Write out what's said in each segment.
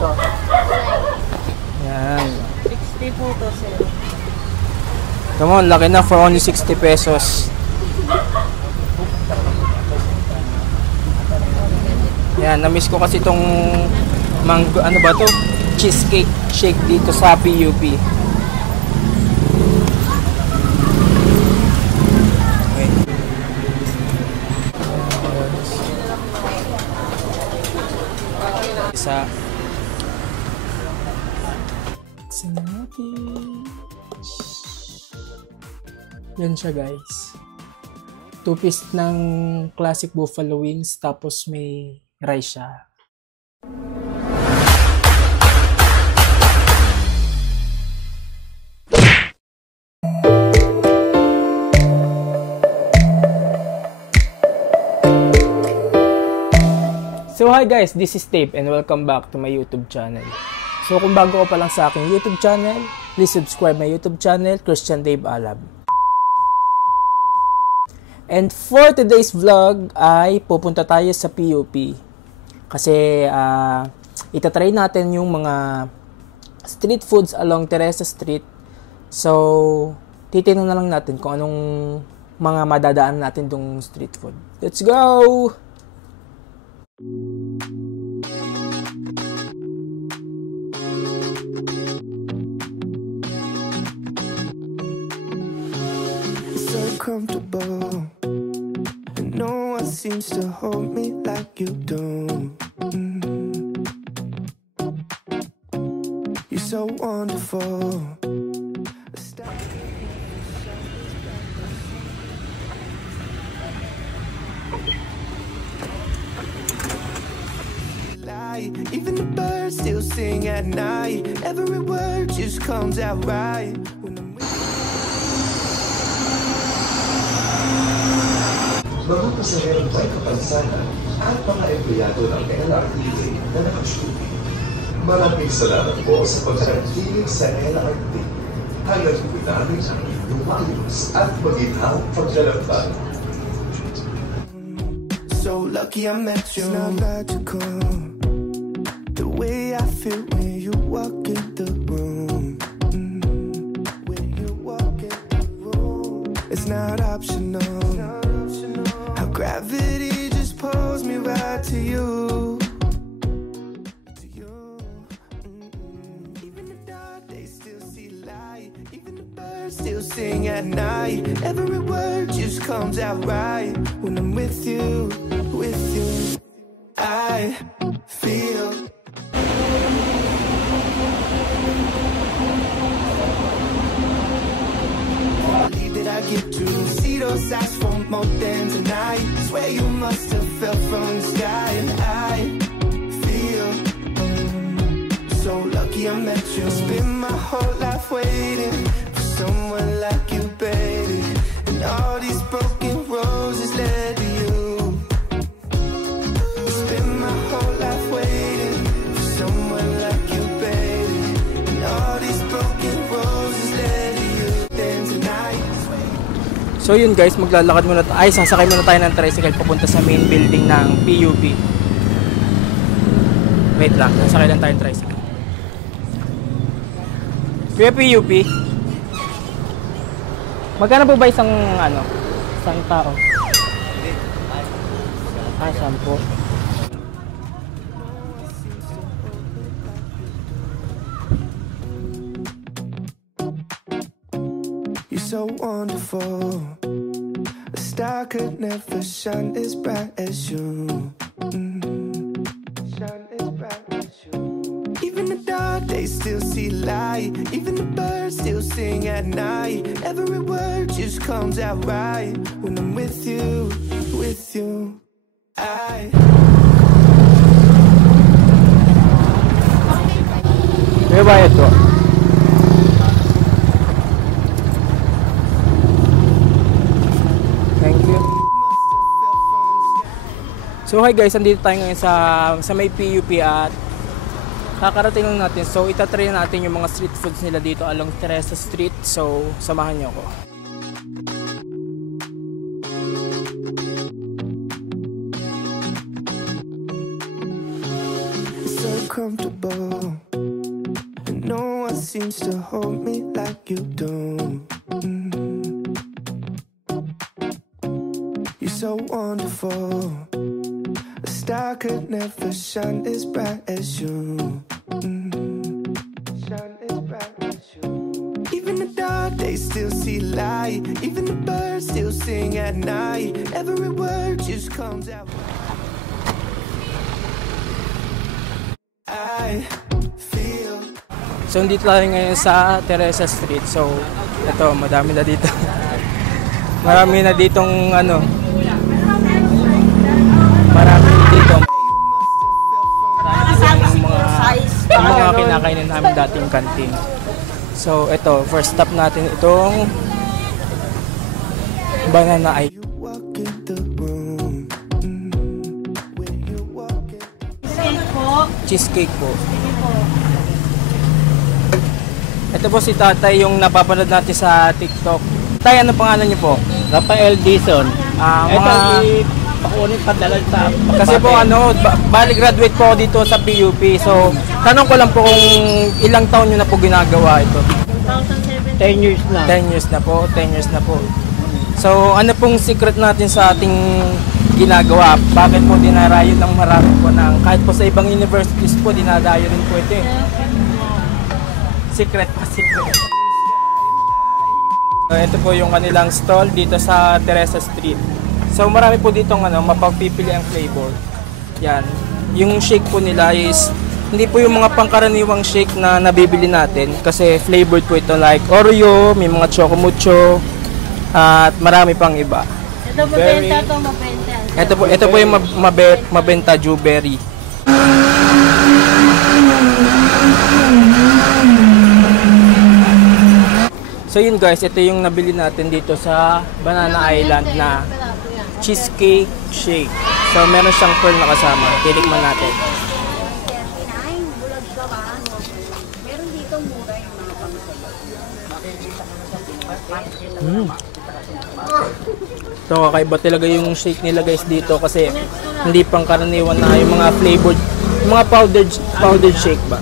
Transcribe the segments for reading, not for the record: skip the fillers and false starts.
to? Yan. 60 po to, sir. Come on, laki na for only 60 pesos. Yan, na-miss ko kasi itong mango, ano ba to? Cheesecake shake dito sa PUP. Okay. Isa. Yan siya guys. 2-piece ng classic buffalo wings tapos may rice siya. So hi guys, this is Dave and welcome back to my YouTube channel. So kung bago ka pa lang sa aking YouTube channel, please subscribe my YouTube channel, Christian Dave Alab. And for today's vlog ay pupunta tayo sa PUP. Kasi itatry natin yung mga street foods along Teresa Street. So titingnan na lang natin kung anong mga madadaan natin dong street food. Let's go! So comfortable, and no one seems to hold me like you do. You're so wonderful. Even the birds still sing at night. Every word just comes out right when I'm with you. Mga pasaherong may kapansanan at mga empleyado ng LRT na nakashuti. Maraming salamat po sa pagkakilig sa LRT. Hanggang namin ang lumayos at maginaw paglalakbay. So lucky I met you. It's not logical, the way I feel when you walk in the room. When you walk in the room, it's not optional. How gravity just pulls me right to you. To you. Even the dark days still see light. Even the birds still sing at night. Every word just comes out right when I'm with you. With you, I feel. Believe that I get to see those eyes for more than tonight. Swear you must have fell from the sky, and I feel so lucky I met you. Spend my whole life waiting for someone like you, baby, and all these broken roses led to you. So yun guys, maglalakad muna tayo. Ay, sasakay muna tayo ng tricycle papunta sa main building ng PUP. Wait lang, sasakay lang tayo ng tricycle. Kuya PUP, magkano po ba isang isang tao? Ah, 10. So wonderful, a star could never shine as bright as you. Shine as bright as you. Even the dark days still see light. Even the birds still sing at night. Every word just comes out right when I'm with you. With you, I. May bayad ko. So hi guys, andito tayo ngayon sa may PUP at kakarating lang natin. So itatry natin yung mga street foods nila dito along Teresa Street. So samahan niyo ako. comfortable, and no one seems to hold me like you do. You're so wonderful. A star could never shine as bright as you. Shine as bright as you. Even the dark days still see light. Even the birds still sing at night. Every word just comes out. I feel. So, dito tayo ngayon sa Teresa Street. So, ito, madami na dito. Marami na ditong ano. Marami dito. Yung mga kinakainin namin dating kantin. So, ito, first stop natin itong Banana Island. Cheesecake po. Ito po si tatay yung napapanood natin sa TikTok. Tay, ano pangalan niyo po? Rafael Dizon. Mga... pakunin padala sa... Kasi po ano, bali graduate po ako dito sa PUP. So, tanong ko lang po kung ilang taon nyo na po ginagawa ito? 10 years na. 10 years na po, 10 years na po. So, ano pong secret natin sa ating ginagawa? Bakit po dinarayo ng marami po ng, kahit po sa ibang universities po, dinadayo rin po ito eh. Secret pa, secret. So, ito po yung kanilang stall dito sa Teresa Street. So, marami po dito ano, mapagpipili ang flavor. Yan. Yung shake po nila is, hindi po yung mga pangkaraniwang shake na nabibili natin. Kasi flavored po ito like Oreo, may mga Choco Mucho, at marami pang iba. Ito mabenta, ito mabenta. Ito po yung mabenta Juberry. So yun guys, ito yung nabili natin dito sa Banana Island na cheesecake shake. So meron siyang pearl na kasama. Titikman natin. Meron dito mura yung mga pangsayo. So kakaiba talaga yung shake nila guys dito kasi hindi pang karaniwan na yung mga flavored, yung mga powdered shake ba.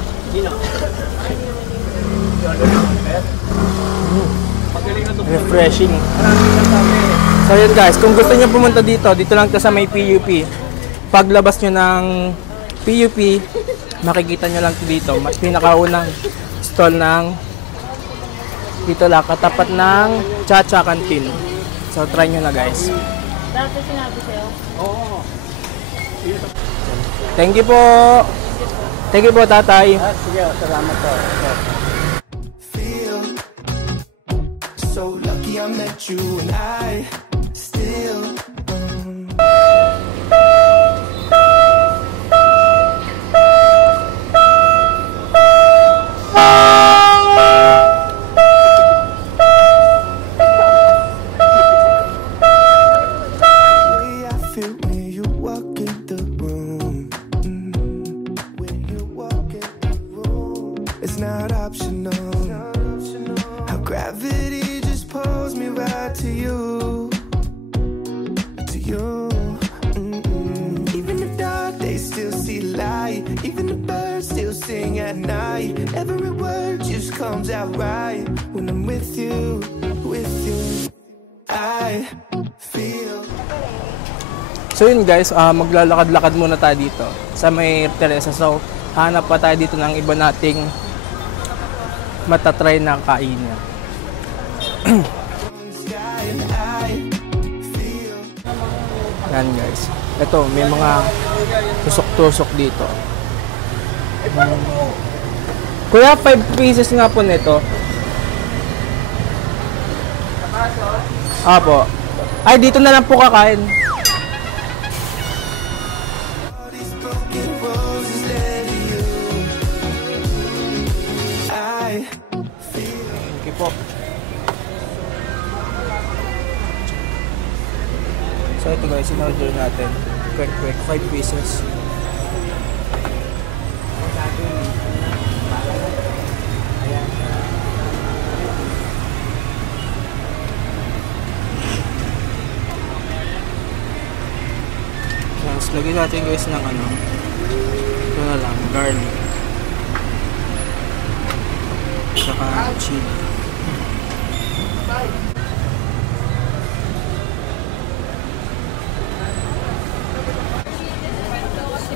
Refreshing. So yun guys, kung gusto niyo pumunta dito, dito lang to sa may PUP. Paglabas nyo ng PUP, makikita nyo lang dito. Pinakaunang stall ng dito lang, katapat ng Chacha Canteen. So try nyo na guys. Dati sinabi sa'yo? Oo. Thank you po. Thank you po tatay. Sige, salamat po. Feel so lucky I met you and I still way I feel when you walk in the room. When you walk in the room, it's not optional. How gravity just pulls me right to you, to you. Even the dark days still see light. Even the birds still sing at night. Every word just comes out right when I'm with you, with you. I feel. So yun guys, maglalakad-lakad muna tayo dito sa may Teresa. So hanap pa tayo dito ng iba nating matatry na kainin. Yan guys. Ito, may mga tusok-tusok dito. Kuya, 5 pieces nga po nito. Apo. Ay, dito na lang po kakain. Okay po. So ito guys, in-order natin. Quick, 5 pieces. Tapos lagyan natin guys ng ano. Ito na lang, garlic. chili.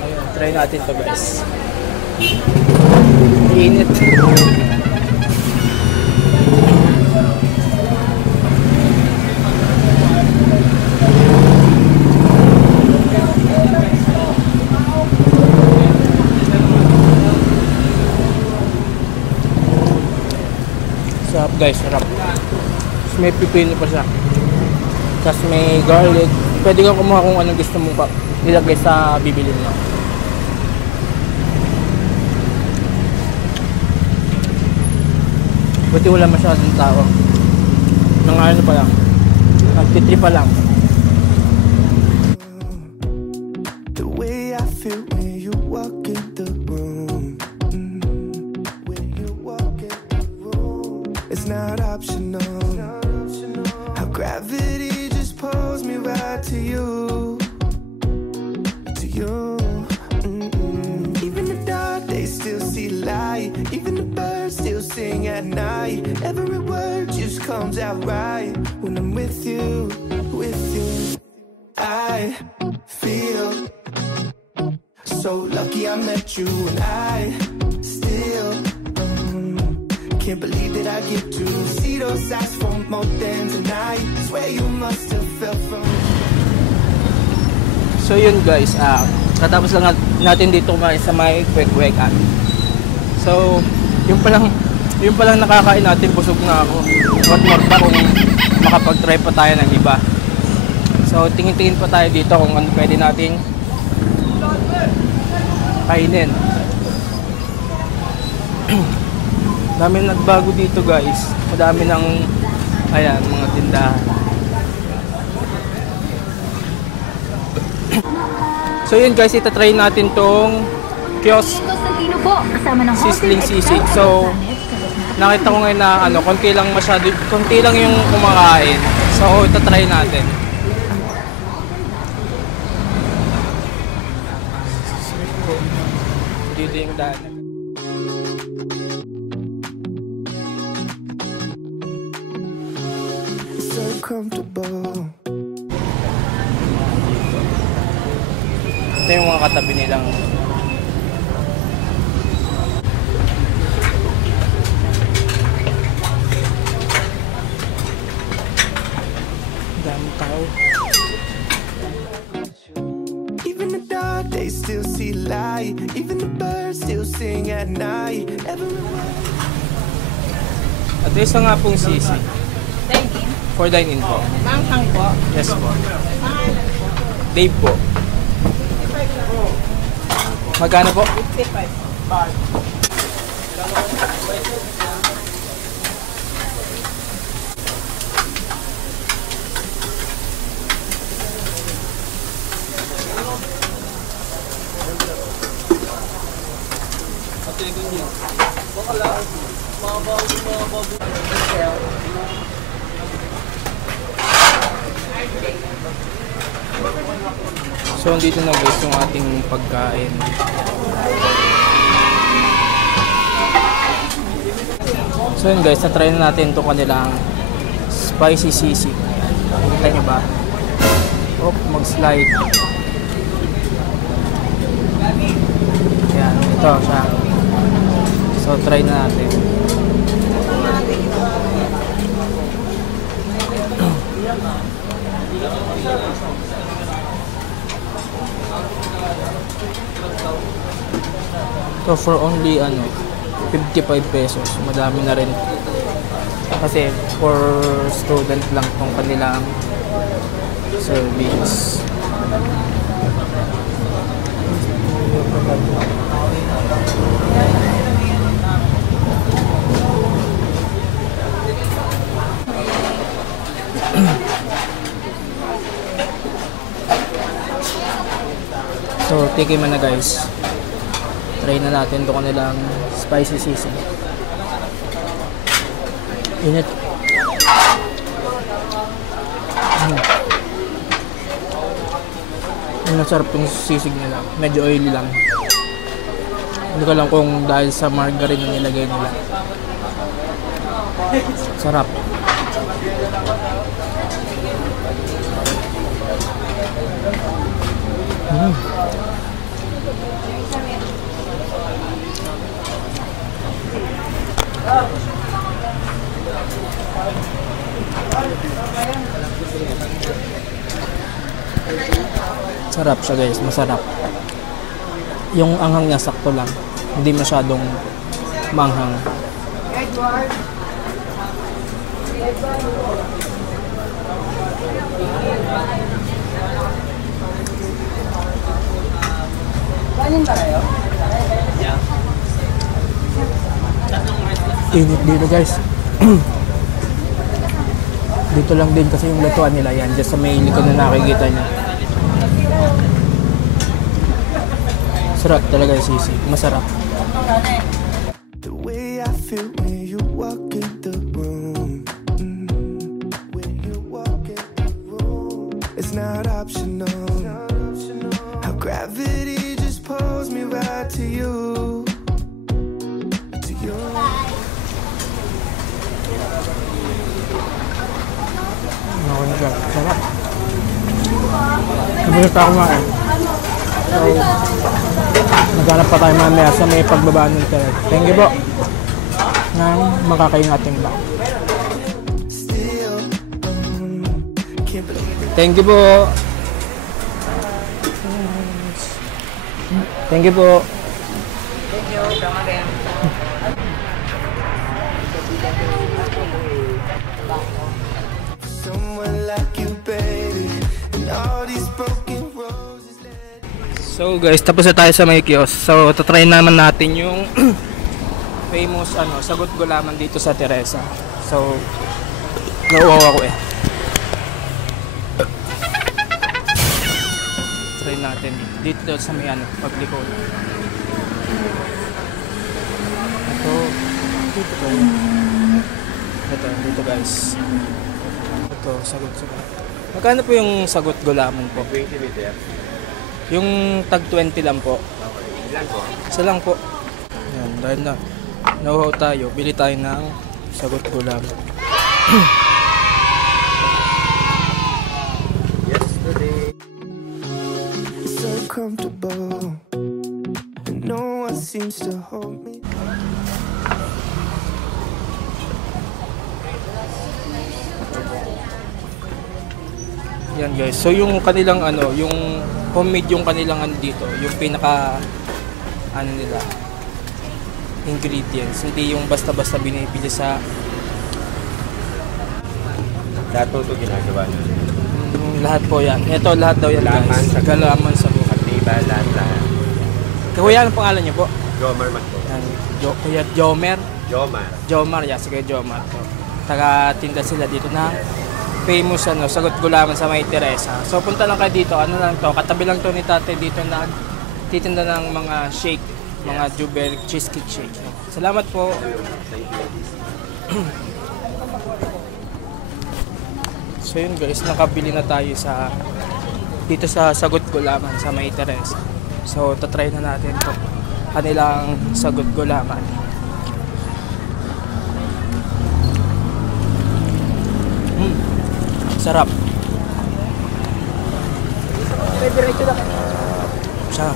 Ayun, try natin to guys. Init. Sarap guys, sarap. Tapos may pipino pa siya. Tapos may garlic. Pwede kang kumuha kung anong gusto mong ilagay sa bibilin mo. Buti wala masyadong tao. Nang ano pa lang. Nagtitri pa lang. The way I feel when you walk in the room. When you walk in the room. It's not optional. How gravity just pulls me right to you. To you. Even the dark days still see light. Even the birds still sing at night. Every word just comes out right when I'm with you, with you. I feel so lucky I met you, and I still can't believe that I get to see those eyes for more than tonight. Swear you must have felt from. So yun guys, katapos lang natin dito kumain sa may kwek-kwekan. So, yung palang nakakain natin, busog na ako. What more pa kung makapag-try pa tayo ng iba. So, tingin-tingin pa tayo dito kung ano pwede natin kainin. Dami nagbago dito guys. Madami ng ayan, mga tindahan. So yun guys, itatry natin tong kiosk sizzling sisig. So nakita ko ngayon na konti lang yung kumakain. So itatry natin. Dito yung daan. So comfortable. Ito yung mga katabi nilang dami tao. Even the dark days still see light. Even the birds still sing at night. Everywhere. At isa nga pong sisi. Dine-in? For dine-in po. Manghang po? Yes po. Dave po. Magkano po? 55. So, dito na guys yung ating pagkain. So yun guys, na-try na natin itong kanilang spicy sisig. Kita nyo ba? Oh, mag-slide. Yan, ito siya. So, try na natin. So for only 55 pesos, madami na rin. Kasi for student lang tong kanilang service. So, tikim na guys. Try na natin ito kanilang spicy sisig. Init. Masarap yung sisig nila. Medyo oily lang. Hindi ko lang kung dahil sa margarine na nilagay nila. Sarap. Sarap siya guys, masarap. Yung anghang niya sakto lang, hindi masyadong manghang. Init dito guys. Dito lang din kasi yung lutuan nila yan, just sa may likod na nakikita niya. Sarap talaga yung sisig, masarap. The way I feel when you walk in the room. When you walk in the room. It's not optional. How gravity just pulls me right to you. To you. Sarap. Kamulit pa ako kumain. So, maghanap pa tayo mamaya sa may pagbaba ng internet. Thank you po ng makakain natin ba. Thank you po. Thank you po. Thank you. Come again. Someone like you, baby. And all these broken roses. So guys, tapos na tayo sa may kiosk. So, tatry naman natin yung famous sagot gulaman dito sa Teresa. So, nauuhaw ako eh. Try natin dito sa may paglikod. Ito dito guys. Ito, sagot. Magkano po yung sagot gulaman po? 20 meter. Yung tag 20 lang po. Ilan po? Isa lang po. Yan, dahil na nauhaw tayo, bili tayo ng sagot gulaman. Yesterday. So comfortable. And no one seems to hold me. Yan guys. So yung kanilang yung homemade yung kanilang dito, yung pinaka nila ingredients, hindi yung basta-basta binibili sa Dato ito ginagawa nyo. lahat po yan. Ito lahat daw yan guys. Galaman sa buka. Diba lahat. Kuya, anong pangalan niyo po? Jomar man po. Yan, Kuya Jomer. Jomar. Yes, Kuya Jomar po. Taga-tinda sila dito na famous sagot gulaman sa may Teresa. So punta lang kayo dito, lang to, katabi lang to ni Tate dito na titinda ng mga shake, mga Jubel cheesecake shake. Salamat po. So yun guys, nakabili na tayo dito sa sagot gulaman sa may Teresa. So tatry na natin to kanilang sagot gulaman. Sarap. Sarap.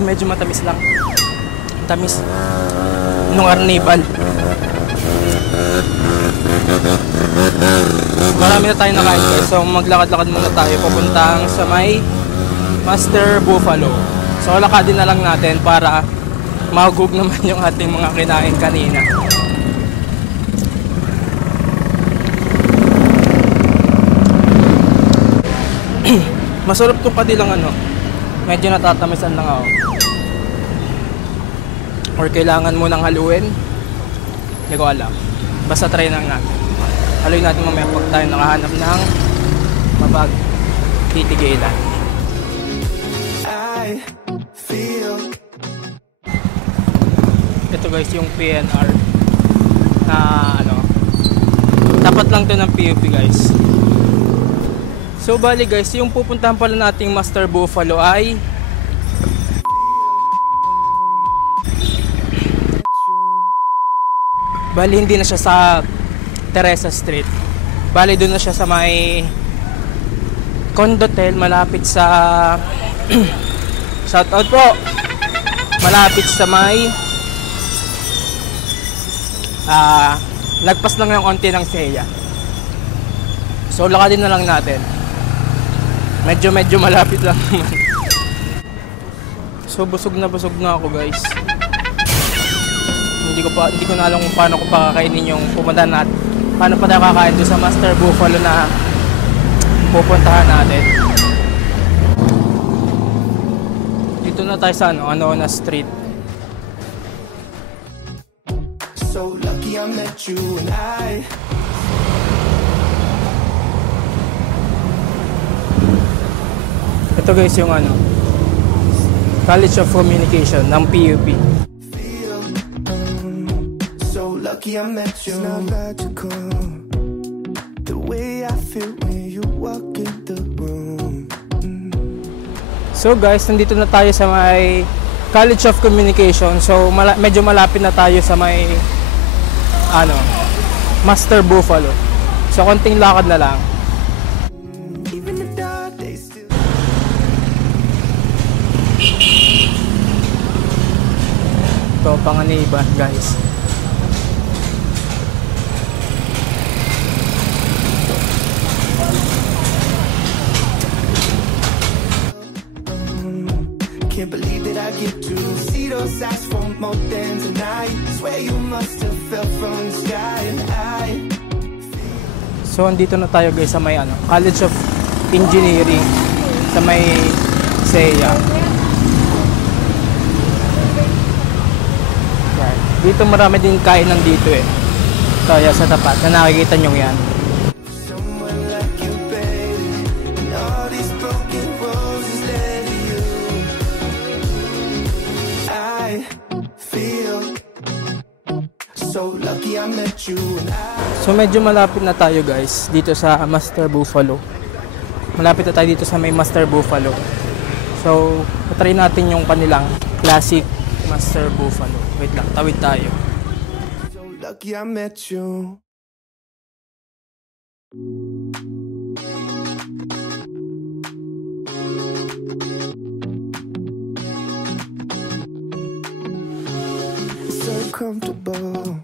Medyo matamis lang. Tamis. Nung arnibal. Marami na tayo nakain guys. So maglakad-lakad muna tayo papuntang sa may Master Buffalo. So lakadin na lang natin para mahugog naman yung ating mga kinain kanina. Masarap itong kadilang medyo natatamisan lang ako. Or kailangan mo nang haluin, hindi ko alam. Basta try lang natin. Haluin natin mamaya pag tayo nakahanap ng mapagtitigilan. I feel. Ito guys yung PNR na tapat lang to ng PUP guys. So bali guys, yung pupuntahan pala nating Master Buffalo ay Bali, hindi na siya sa Teresa Street. Bali, doon na siya sa may Condotel, malapit sa shoutout po, malapit sa may lagpas lang ng konti ng Seya. So lakadin na lang natin, medyo malapit lang naman. So busog na ako guys. Hindi ko na alam kung paano ko pakakainin yung pumunta natin, paano pa tayo kakain doon sa Master Buffalo na pupuntahan natin. Dito na tayo sa Anona Street. So lucky I met you and I. Ito guys yung College of Communication ng PUP. So lucky I met you. It's not logical the way I feel when you walk in the room. So guys, nandito na tayo sa may College of Communication. So medyo malapit na tayo sa may Master Buffalo. So konting lakad na lang. Even the dark days still. Ito Panganiban guys. Can't believe that I get to see those asphalt mountains tonight. Swear you must have fell from the sky and I. So andito na tayo guys sa may College of Engineering sa may Seya. Yan. Dito marami din kainan dito Kaya sa tapat na nakikita nyo yan. Someone like you, baby, and all these broken roses led to you. I feel so lucky I met you and I. So medyo malapit na tayo guys dito sa Master Buffalo. Malapit na tayo dito sa may Master Buffalo. So try natin yung kanilang classic Master Buffalo. Wait lang, tawid tayo. So lucky I met you. It's so comfortable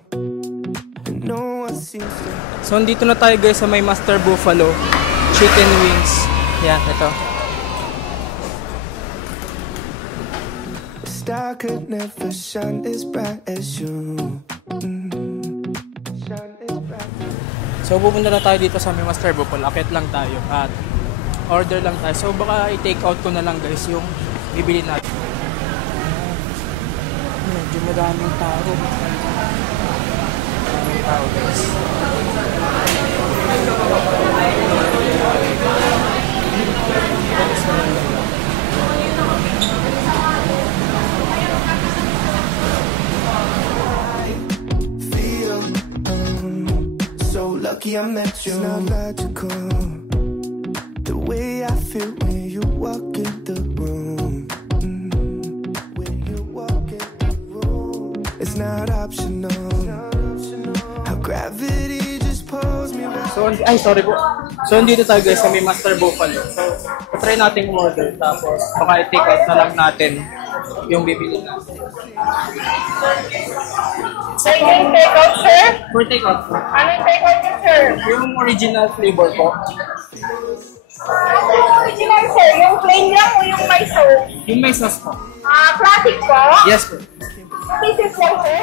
and no one seems to. So dito na tayo guys sa may Master Buffalo Chicken Wings. Yan, ito. The star could never shine as bright as you. Shine as bright. So pupunta na tayo dito sa may Master Buffalo. Akit lang tayo at order lang tayo. So baka i-take out ko na lang guys yung bibili natin. Medyo madaming tao. Madaming tao guys. Feel so lucky I met you. It's not logical the way I feel when you walk in the room. When you walk in the room, it's not optional. How gravity just pulls me back. So, sorry po. So, dito tayo guys sa may Master Buffalo. So, try natin order. Tapos, baka i-take out na lang natin yung bibili natin. Sir, yung take-out, sir? For take out po. Ano yung take-out niyo, sir? Yung original flavor po. Ano yung original, sir? Yung plain lang o yung may sauce? Yung may sauce po. Classic po? Yes po. Pieces lang, sir?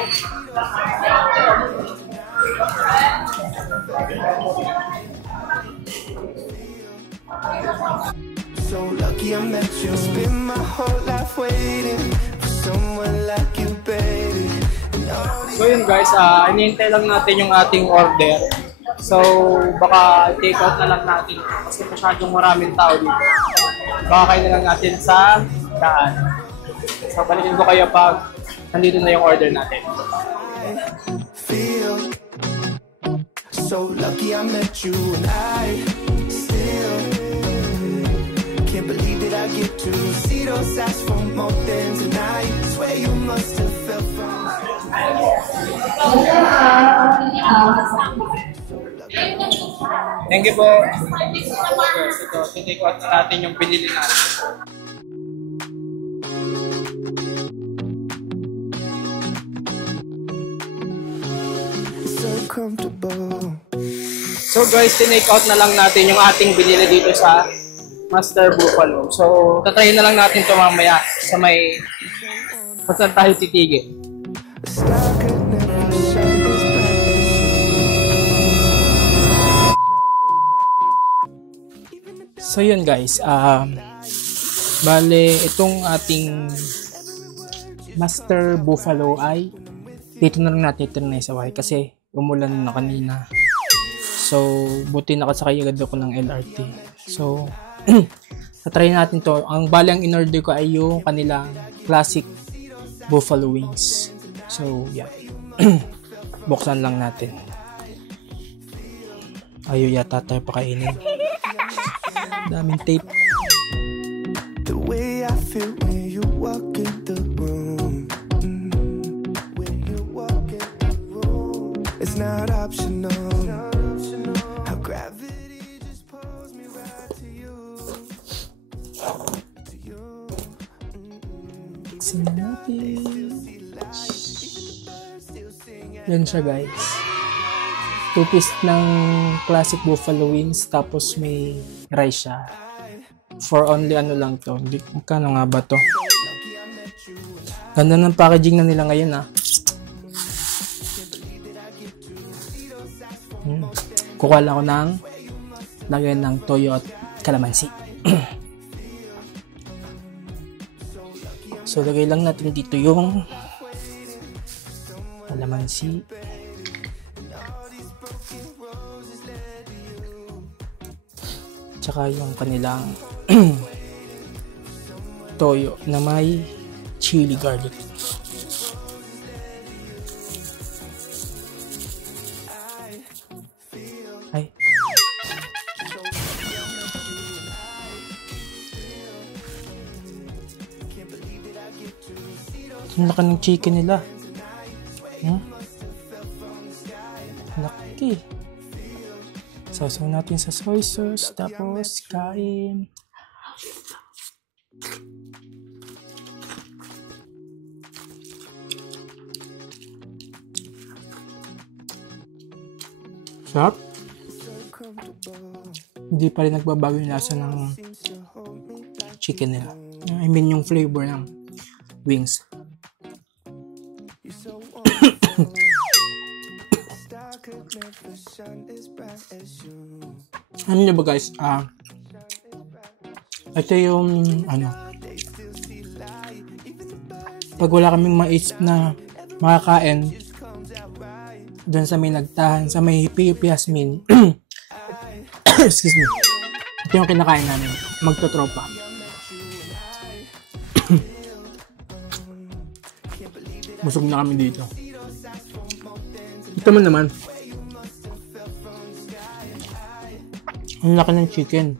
So lucky I met you. Spend my whole life waiting for someone like you, baby. And all these So yun guys, inihintay lang natin yung ating order. So baka take out na lang natin kasi masyadong maraming tao dito. Baka kayo na lang natin sa daan. So balikin ko kayo pag nandito na yung order natin. feel so lucky I met you and I still can't believe that I get to see those asphalt mountains tonight. Swear you must have felt from Thank you po. Ito, tinake out na natin yung pinili natin. So comfortable. So guys, tinake out na lang natin yung ating binili dito sa Master Buffalo. So, tatry na lang natin ito mamaya sa may kung saan tayo titigil. A star could never shine as bright as you. So yun guys, bale itong ating Master Buffalo ay dito na lang natin itinay sa bahay kasi umulan na kanina. So buti nakasakay agad ako ng LRT. So try natin to. Ang bale ang in-order ko ay yung kanilang classic buffalo wings. So yeah. Buksan lang natin. Ayaw yata tayo pakainin. Daming tape. The way I feel when you walk in the room. When you walk in the room. It's not optional. How gravity just pulls me right to you. To you. Buksan natin. Yan siya guys. 2-piece ng classic buffalo wings tapos may rice siya. For only ano lang to. Magkano nga ba to? Ganda ng packaging na nila ngayon ah. Kukuha lang ako ng lagyan ng toyo at kalamansi. So lagay lang natin dito yung kalamansi. Tsaka yung kanilang toyo na may chili garlic. Ay. Ang laki ng chicken nila. Laki. Sausaw natin sa soy sauce, tapos kain. Sarap. Hindi pa rin nagbabago yung lasa ng chicken nila. I mean yung flavor ng wings. Ano nyo ba guys? Ito yung pag wala kaming maisip na makakain doon sa may nagtahan, sa may Hippie Yasmin. Excuse me. Ito yung kinakain namin. Magtotropa. Busog na kami dito. Ito man naman. Ang laki ng chicken.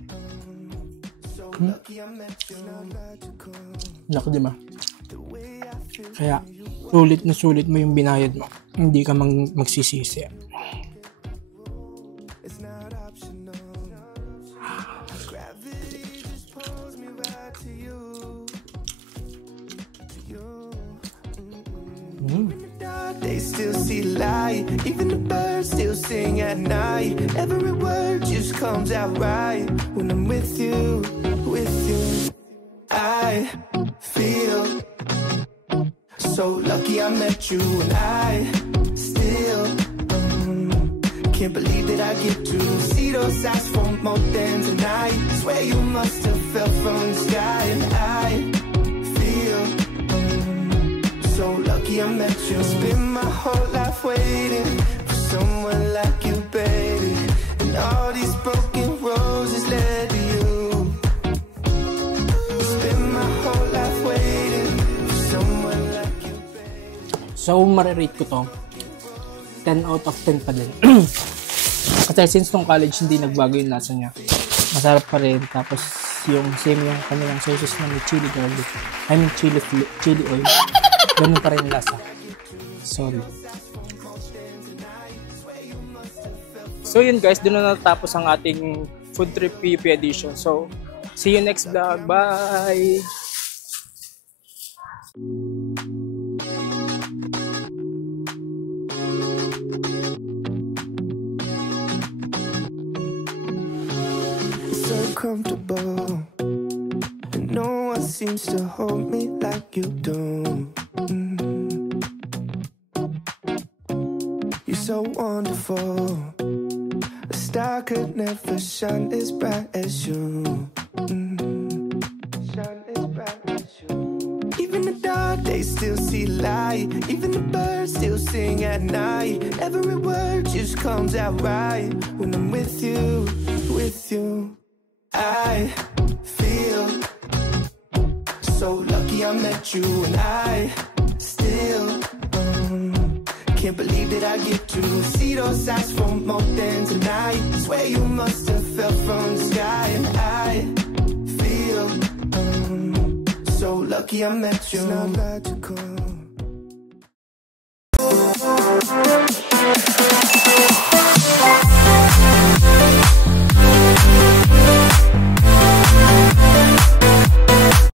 Laki diba? Kaya sulit na sulit mo yung binayad mo. Hindi ka magsisisi. They still see light, even the birds still sing at night. Every word just comes out right when I'm with you, with you. I feel so lucky I met you, and I still can't believe that I get to see those eyes for more than tonight. Swear you must have fell from the sky, and I feel so lucky I met you. Spend my whole life waiting for someone like you, baby. And all these broken roses led to you. Spend my whole life waiting for someone like you, baby. So, marirate ko to 10 out of 10 pa din. Kasi since nung college hindi nagbago yung lasa niya. Masarap pa rin. Tapos yung same yung kanilang sauces na may chili garlic. I mean chili oil. Ganun pa rin yung lasa. Sorry. So yun guys, doon na natapos ang ating food trip PUP edition. So, see you next vlog. Bye! So comfortable, and no one seems to hold me like you do. You're so wonderful. A star could never shine as bright as you. Shine as bright as you. Even the dark days still see light. Even the birds still sing at night. Every word just comes out right when I'm with you, with you. I feel so lucky I met you, and I still can't believe that I get to see those eyes for more than tonight. Swear you must have fell from the sky, and I feel so lucky I met you. It's not logical.